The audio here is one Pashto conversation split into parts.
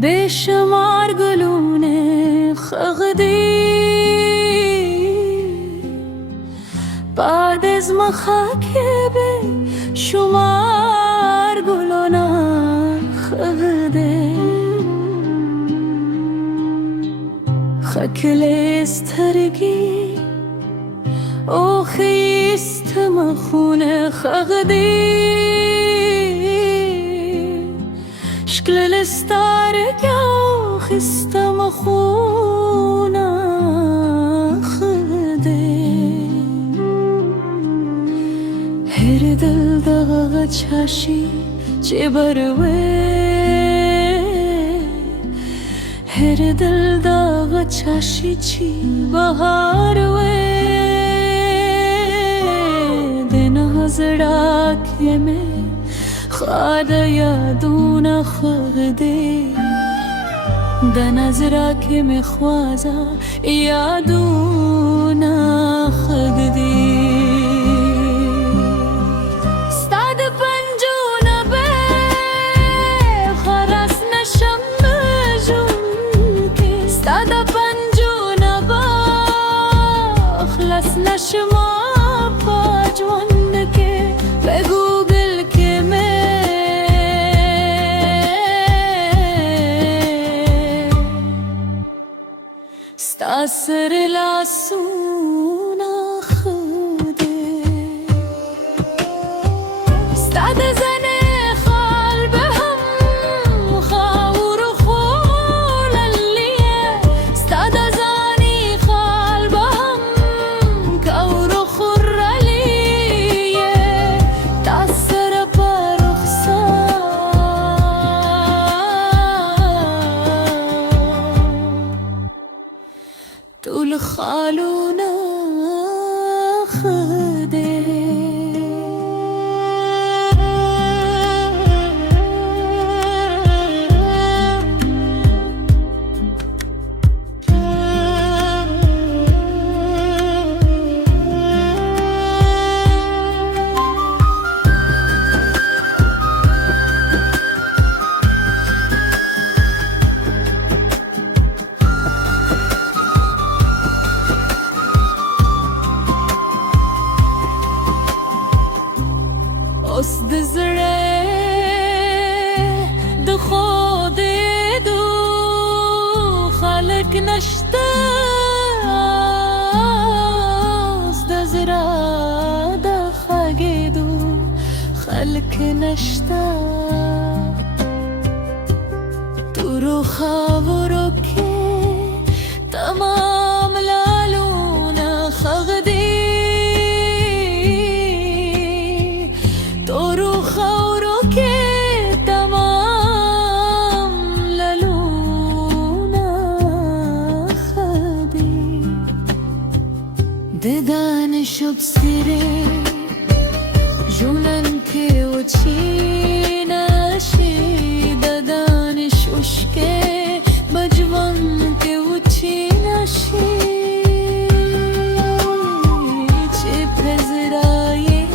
बेशुमार गुलों ने खगदी بعد از مخاکی बेशुमार गुलों ना खगदे خکل استرگی او خیست مخون خغدی شکل الستارگی او خیست مخون خغدی هر دل دغه چاشی چه بروه هر دل داغ چاشی چی بهار وی دن هزرا که میں خواد یادون خغدی دن هزرا که میں خوازا یادون خغدی नशमा पाजवंद के वे गूगल के में स्तासर लासूना खुदे स्ताद जने खाल बहम खावर खोल लिए स्ताद जानी खाल बहम طول خالونا خدي اوس د زړه د خود دو خلق نشته اوس د زړه د خګېدو خلق نشته تورو خاورو کې تمام لالونه خغدي ددان شب سره جونن که وچی نشی ددان شوشکه بجوان که وچی نشی چه پزرایی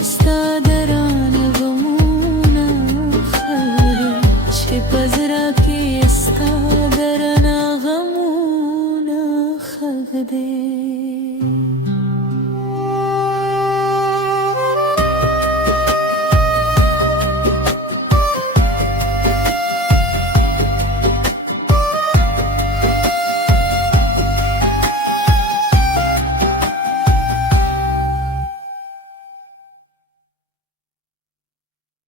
استادران غمون خبره چه پزرا که استادران غمون خبره